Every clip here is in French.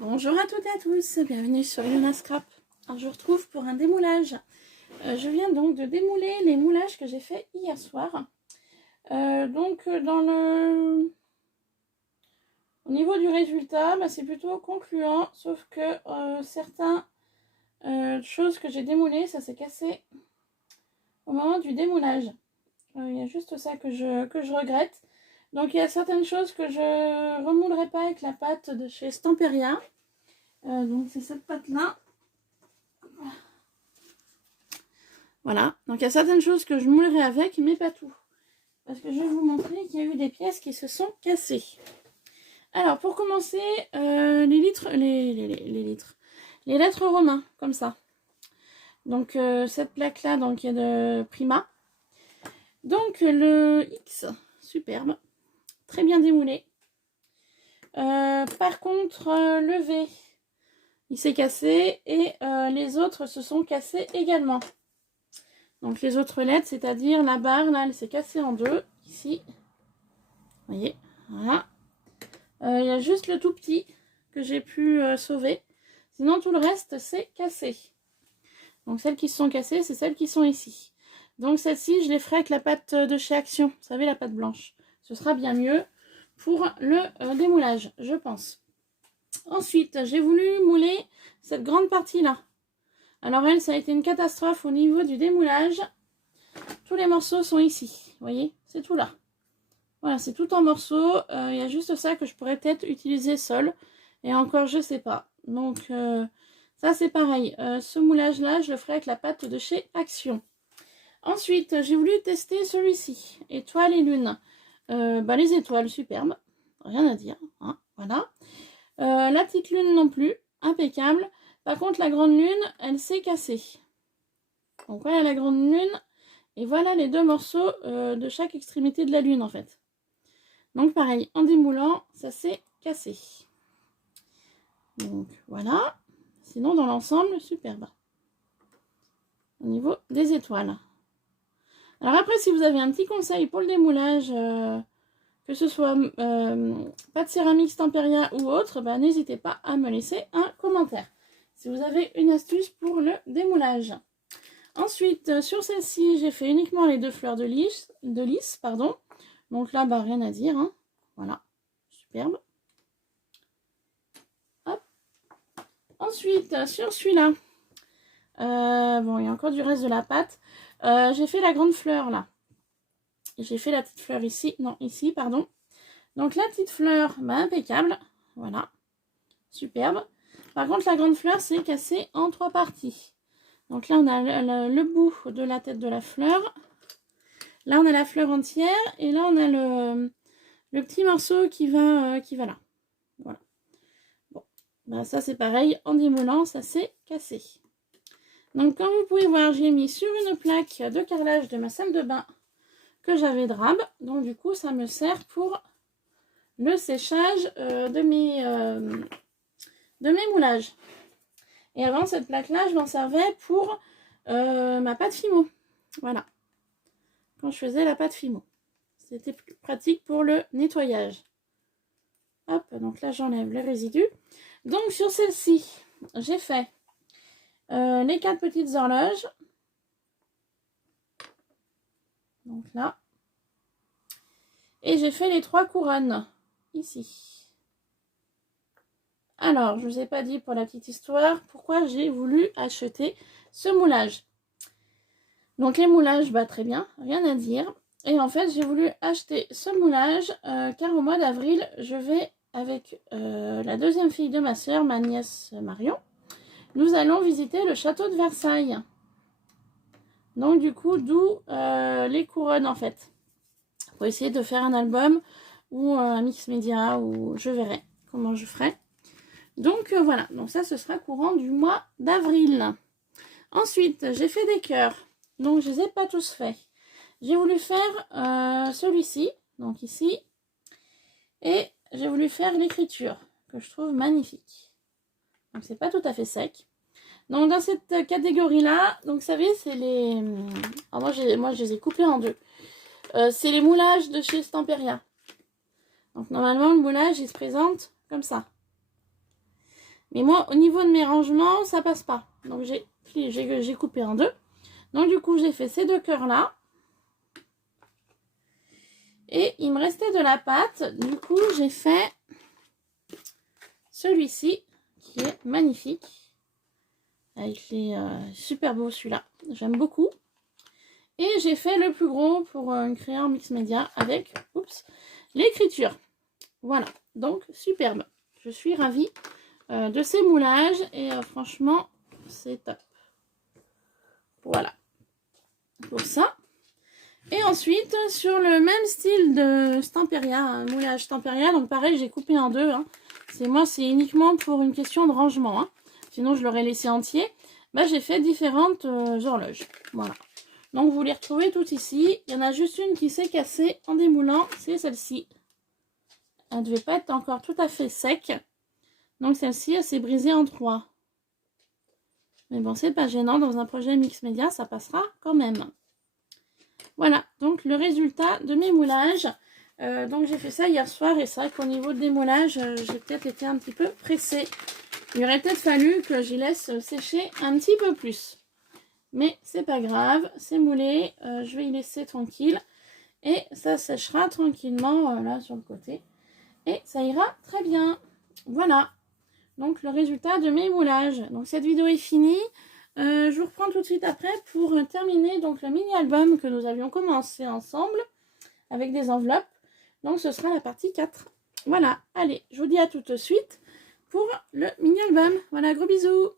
Bonjour à toutes et à tous, bienvenue sur Yona Scrap. Alors je vous retrouve pour un démoulage. Je viens donc de démouler les moulages que j'ai fait hier soir. Au niveau du résultat, c'est plutôt concluant, sauf que certaines choses que j'ai démoulées, ça s'est cassé au moment du démoulage. Il y a juste ça que je regrette. Donc il y a certaines choses que je remoulerai pas avec la pâte de chez Stamperia. Donc c'est cette pâte là. Voilà, donc il y a certaines choses que je moulerai avec, mais pas tout. Parce que je vais vous montrer qu'il y a eu des pièces qui se sont cassées. Alors pour commencer, les lettres romains, comme ça. Donc cette plaque là, donc il y a de Prima. Donc le X, superbe, très bien démoulé. Par contre le V, il s'est cassé et les autres se sont cassés également. Donc les autres lettres, c'est-à-dire la barre, là, elle s'est cassée en deux, ici. Vous voyez, voilà. Il y a juste le tout petit que j'ai pu sauver. Sinon, tout le reste, c'est cassé. Donc celles qui se sont cassées, c'est celles qui sont ici. Donc celles-ci, je les ferai avec la pâte de chez Action. Vous savez, la pâte blanche. Ce sera bien mieux pour le démoulage, je pense. Ensuite, j'ai voulu mouler cette grande partie-là. Alors elle, ça a été une catastrophe au niveau du démoulage. Tous les morceaux sont ici. Vous voyez, c'est tout là. Voilà, c'est tout en morceaux. Il y a juste ça que je pourrais peut-être utiliser seul. Et encore, je sais pas. Donc, ça c'est pareil. Ce moulage-là, je le ferai avec la pâte de chez Action. Ensuite, j'ai voulu tester celui-ci. Étoiles et lunes. Les étoiles, superbes. Rien à dire. Hein, voilà. La petite lune non plus. Impeccable. Par contre, la grande lune, elle s'est cassée. Donc voilà la grande lune. Et voilà les deux morceaux de chaque extrémité de la lune, en fait. Donc pareil, en démoulant, ça s'est cassé. Donc voilà. Sinon, dans l'ensemble, superbe. Au niveau des étoiles. Alors après, si vous avez un petit conseil pour le démoulage, que ce soit pâte céramique Stamperia ou autre, n'hésitez pas à me laisser un commentaire. Si vous avez une astuce pour le démoulage. Ensuite, sur celle-ci, j'ai fait uniquement les deux fleurs de lys, pardon. Donc là, rien à dire. Hein. Voilà, superbe. Hop. Ensuite, sur celui-là, il y a encore du reste de la pâte. J'ai fait la grande fleur là. J'ai fait la petite fleur ici. Non, ici, pardon. Donc la petite fleur, impeccable. Voilà, superbe. Par contre, la grande fleur, c'est cassé en trois parties. Donc là, on a le bout de la tête de la fleur. Là, on a la fleur entière. Et là, on a le petit morceau qui va là. Voilà. Bon, ça, c'est pareil. En démoulant, ça s'est cassé. Donc, comme vous pouvez voir, j'ai mis sur une plaque de carrelage de ma salle de bain que j'avais drabe. Donc, du coup, ça me sert pour le séchage de mes moulages. Et avant, cette plaque-là, je m'en servais pour ma pâte Fimo. Voilà. Quand je faisais la pâte Fimo. C'était plus pratique pour le nettoyage. Hop, donc là, j'enlève les résidus. Donc, sur celle-ci, j'ai fait les 4 petites horloges. Donc là. Et j'ai fait les 3 couronnes. Ici. Alors, je ne vous ai pas dit pour la petite histoire pourquoi j'ai voulu acheter ce moulage. Donc les moulages, très bien, rien à dire. Et en fait, j'ai voulu acheter ce moulage car au mois d'avril, je vais avec la deuxième fille de ma soeur, ma nièce Marion. Nous allons visiter le château de Versailles. Donc du coup, d'où les couronnes en fait. Pour essayer de faire un album ou un mix média, ou je verrai comment je ferai. Donc voilà, donc ça ce sera courant du mois d'avril. Ensuite, j'ai fait des cœurs. Donc je ne les ai pas tous faits. J'ai voulu faire celui-ci, donc ici. Et j'ai voulu faire l'écriture, que je trouve magnifique. Donc c'est pas tout à fait sec. Donc dans cette catégorie-là, donc vous savez, c'est les... Alors moi je les ai coupés en deux. C'est les moulages de chez Stamperia. Donc normalement le moulage il se présente comme ça. Mais moi, au niveau de mes rangements, ça passe pas. Donc j'ai coupé en deux. Donc du coup, j'ai fait ces deux cœurs-là. Et il me restait de la pâte. Du coup, j'ai fait celui-ci, qui est magnifique. Il est super beau celui-là. J'aime beaucoup. Et j'ai fait le plus gros pour une créa en mix média avec l'écriture. Voilà, donc superbe. Je suis ravie de ces moulages et franchement, c'est top. Voilà, pour ça. Et ensuite, sur le même style de Stamperia, un moulage Stamperia, donc pareil, j'ai coupé en deux. Hein. C'est uniquement pour une question de rangement. Hein. Sinon, je l'aurais laissé entier. Bah, j'ai fait différentes horloges. Voilà. Donc, vous les retrouvez toutes ici. Il y en a juste une qui s'est cassée en démoulant, c'est celle-ci. Elle ne devait pas être encore tout à fait sec. Donc, celle-ci, elle s'est brisée en 3. Mais bon, c'est pas gênant. Dans un projet mix média, ça passera quand même. Voilà, donc le résultat de mes moulages. Donc j'ai fait ça hier soir et c'est vrai qu'au niveau des moulages, j'ai peut-être été un petit peu pressée. Il aurait peut-être fallu que j'y laisse sécher un petit peu plus. Mais c'est pas grave, c'est moulé, je vais y laisser tranquille. Et ça séchera tranquillement là sur le côté. Et ça ira très bien. Voilà, donc le résultat de mes moulages. Donc cette vidéo est finie. Je vous reprends tout de suite après pour terminer donc le mini-album que nous avions commencé ensemble avec des enveloppes. Donc ce sera la partie 4. Voilà, allez, je vous dis à tout de suite pour le mini-album. Voilà, gros bisous.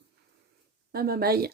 Bye bye bye.